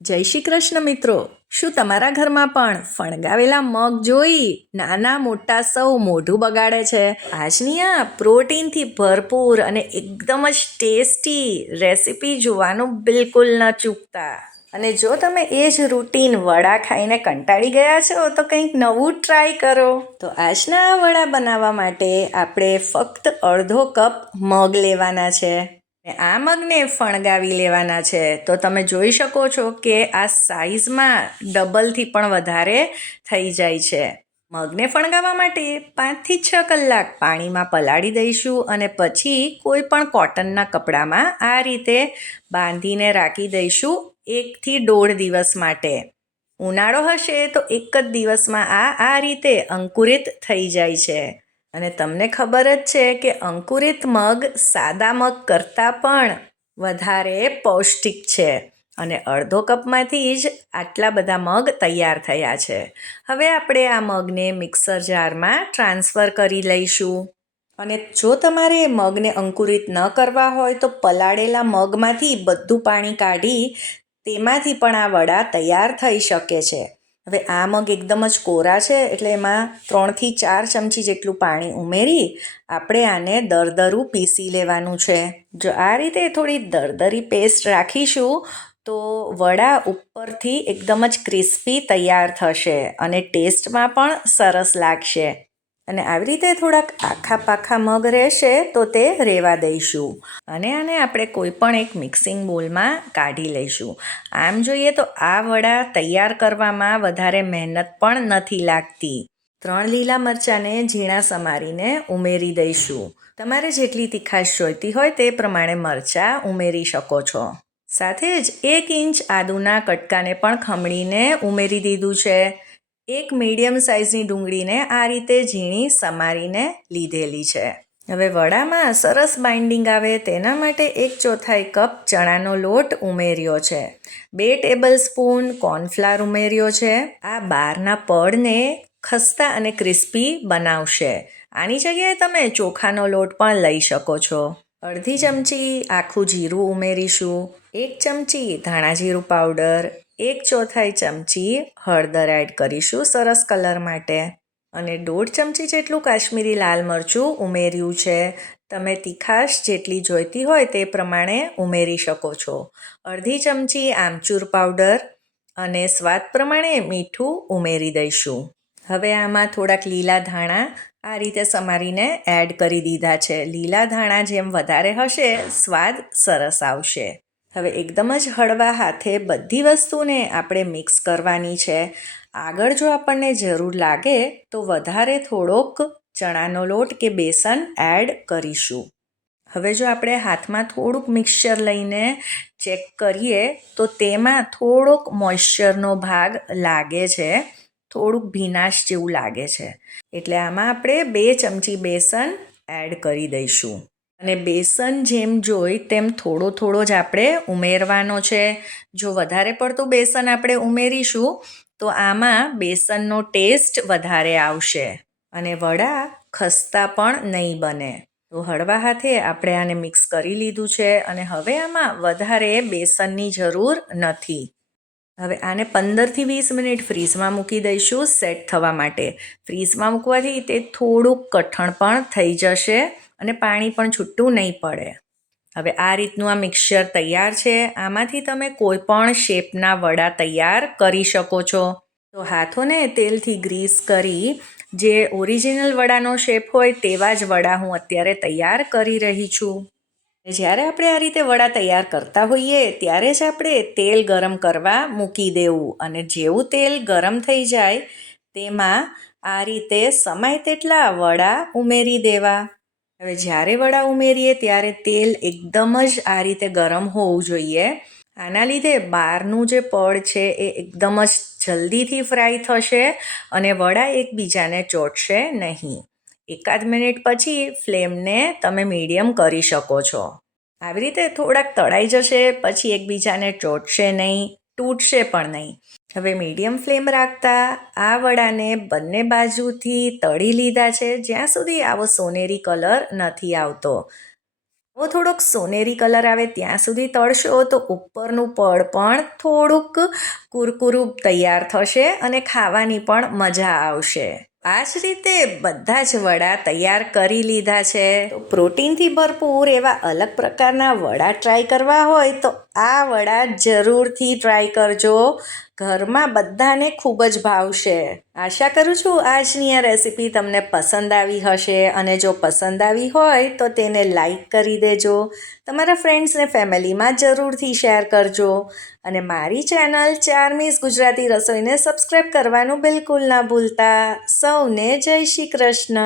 જય શ્રી કૃષ્ણ મિત્રો. શું તમારા ઘરમાં પણ ફણગાવેલા મગ જોઈ નાના મોટા સૌ મોઢું બગાડે છે? આજની આ પ્રોટીનથી ભરપૂર અને એકદમ જ ટેસ્ટી રેસીપી જોવાનું બિલકુલ ન ચૂકતા. અને જો તમે એ જ રૂટીન વડા ખાઈને કંટાળી ગયા છો તો કંઈક નવું ટ્રાય કરો. તો આજના આ વડા બનાવવા માટે આપણે ફક્ત અડધો કપ મગ લેવાના છે. આ મગને ફણગાવી લેવાના છે. તો તમે જોઈ શકો છો કે આ સાઈઝમાં ડબલથી પણ વધારે થઈ જાય છે. મગને ફણગાવવા માટે 5 થી 6 કલાક પાણીમાં પલાળી દઈશું અને પછી કોઈ પણ કોટનના કપડામાં આ રીતે બાંધીને રાખી દઈશું 1 થી 1.5 દિવસ માટે. ઉનાળો હશે તો એક જ દિવસમાં આ રીતે અંકુરિત થઈ જાય છે. અને તમને ખબર જ છે કે અંકુરિત મગ સાદા મગ કરતાં પણ વધારે પૌષ્ટિક છે. અને અડધો કપમાંથી જ આટલા બધા મગ તૈયાર થયા છે. હવે આપણે આ મગને મિક્સર જારમાં ટ્રાન્સફર કરી લઈશું. અને જો તમારે મગને અંકુરિત ન કરવા હોય તો પલાળેલા મગમાંથી બધું પાણી કાઢી તેમાંથી પણ આ વડા તૈયાર થઈ શકે છે. હવે આ મગ એકદમ જ કોરા છે એટલે એમાં 3 થી 4 ચમચી જેટલું પાણી ઉમેરી આપણે આને દરદરું પીસી લેવાનું છે. જો આ રીતે થોડી દરદરી પેસ્ટ રાખીશું તો વડા ઉપરથી એકદમ જ ક્રિસ્પી તૈયાર થશે અને ટેસ્ટમાં પણ સરસ લાગશે. અને આવી રીતે થોડાક આખા પાખા મગ રહેશે તો તે રહેવા દઈશું. અને આને આપણે કોઈ પણ એક મિક્સિંગ બોલમાં કાઢી લઈશું. આમ જોઈએ તો આ વડા તૈયાર કરવામાં વધારે મહેનત પણ નથી લાગતી. 3 લીલા મરચાંને ઝીણા સમારીને ઉમેરી દઈશું. તમારે જેટલી તીખાશ જોઈતી હોય તે પ્રમાણે મરચાં ઉમેરી શકો છો. સાથે જ 1 ઇંચ આદુના કટકાને પણ ખમણીને ઉમેરી દીધું છે. 1 મીડિયમ સાઇઝની ડુંગળીને આ રીતે ઝીણી સમારીને લીધેલી છે. હવે વડામાં સરસ બાઇન્ડિંગ આવે તેના માટે 1/4 કપ ચણાનો લોટ ઉમેર્યો છે. 2 ટેબલ સ્પૂન કોર્નફ્લાવર ઉમેર્યો છે. આ બહારના પડને ખસ્તા અને ક્રિસ્પી બનાવશે. આની જગ્યાએ તમે ચોખાનો લોટ પણ લઈ શકો છો. અડધી ચમચી આખું જીરું ઉમેરીશું. 1 ચમચી ધાણા જીરું પાવડર. 1/4 ચમચી હળદર એડ કરીશું સરસ કલર માટે. અને 1.5 ચમચી જેટલું કાશ્મીરી લાલ મરચું ઉમેર્યું છે. તમે તીખાશ જેટલી જોઈતી હોય તે પ્રમાણે ઉમેરી શકો છો. અડધી ચમચી આમચૂર પાવડર અને સ્વાદ પ્રમાણે મીઠું ઉમેરી દઈશું. હવે આમાં થોડાક લીલા ધાણા આ રીતે સમારીને એડ કરી દીધા છે. લીલા ધાણા જેમ વધારે હશે સ્વાદ સરસ આવશે. હવે એકદમ જ હળવા હાથે બધી વસ્તુને આપણે મિક્સ કરવાની છે. આગળ જો આપણને જરૂર લાગે તો વધારે થોડોક ચણાનો લોટ કે બેસન એડ કરીશું. હવે જો આપણે હાથમાં થોડુંક મિક્સચર લઈને ચેક કરીએ તો તેમાં થોડોક મોઇશ્ચરનો ભાગ લાગે છે. થોડુંક ભીનાશ જેવું લાગે છે. એટલે આમાં આપણે 2 ચમચી બેસન એડ કરી દઈશું. અને બેસન જેમ જોઈ તેમ થોડો થોડો જ આપણે ઉમેરવાનો છે. જો વધારે પડતું બેસન આપણે ઉમેરીશું તો આમાં બેસનનો ટેસ્ટ વધારે આવશે અને વડા ખસ્તા પણ નહીં બને. તો હળવા હાથે આપણે આને મિક્સ કરી લીધું છે અને હવે આમાં વધારે બેસનની જરૂર નથી. હવે આને 15 થી 20 મિનિટ ફ્રીઝમાં મૂકી દઈશું સેટ થવા માટે. ફ્રીઝમાં મૂકવાથી તે થોડુંક કઠણ પણ થઈ જશે અને પાણી પણ છૂટું નહીં પડે. હવે આ રીતનું આ મિક્સચર તૈયાર છે. આમાંથી તમે કોઈ પણ શેપના વડા તૈયાર કરી શકો છો. તો હાથોને તેલથી ગ્રીસ કરી જે ઓરિજિનલ વડાનો શેપ હોય તેવા જ વડા હું અત્યારે તૈયાર કરી રહી છું. જ્યારે આપણે આ રીતે વડા તૈયાર કરતા હોઈએ ત્યારે જ આપણે તેલ ગરમ કરવા મૂકી દેવું અને જેવું તેલ ગરમ થઈ જાય તેમાં આ રીતે સમાય તેટલા વડા ઉમેરી દેવા. હવે જ્યારે વડા ઉમેરીએ ત્યારે તેલ એકદમ જ આ રીતે ગરમ હોવું જોઈએ. આના લીધે બહારનું જે પડ છે એ એકદમ જ જલ્દીથી ફ્રાય થશે અને વડા એકબીજાને ચોંટશે નહીં. 1 મિનિટ પછી ફ્લેમને તમે મીડિયમ કરી શકો છો. આવી રીતે થોડાક તળાઈ જશે પછી એકબીજાને ચોંટશે નહીં, તૂટશે પણ નહીં. હવે મીડિયમ ફ્લેમ રાખતા આ વડાને બંને બાજુથી તળી લીધા છે જ્યાં સુધી આવો સોનેરી કલર નથી આવતો. થોડોક સોનેરી કલર આવે ત્યાં સુધી તળશો તો ઉપરનું પડ પણ થોડુંક કુરકુરું તૈયાર થશે અને ખાવાની પણ મજા આવશે. આ જ રીતે બધા જ વડા તૈયાર કરી લીધા છે. તો પ્રોટીનથી ભરપૂર એવા અલગ પ્રકારના વડા ટ્રાય કરવા હોય તો આ વડા જરૂરથી ટ્રાય કરજો. ઘરમાં બધાને ખૂબ જ ભાવશે. આશા કરું છું આજની આ રેસીપી તમને પસંદ આવી હશે, અને જો પસંદ આવી હોય તો તેને લાઈક કરી દેજો. તમારા ફ્રેન્ડ્સ ને ફેમિલીમાં જરૂરથી શેર કરજો, અને મારી ચેનલ ચાર્મીસ ગુજરાતી રસોઈને સબસ્ક્રાઈબ કરવાનું બિલકુલ ના ભૂલતા. સૌને જય શ્રી કૃષ્ણ.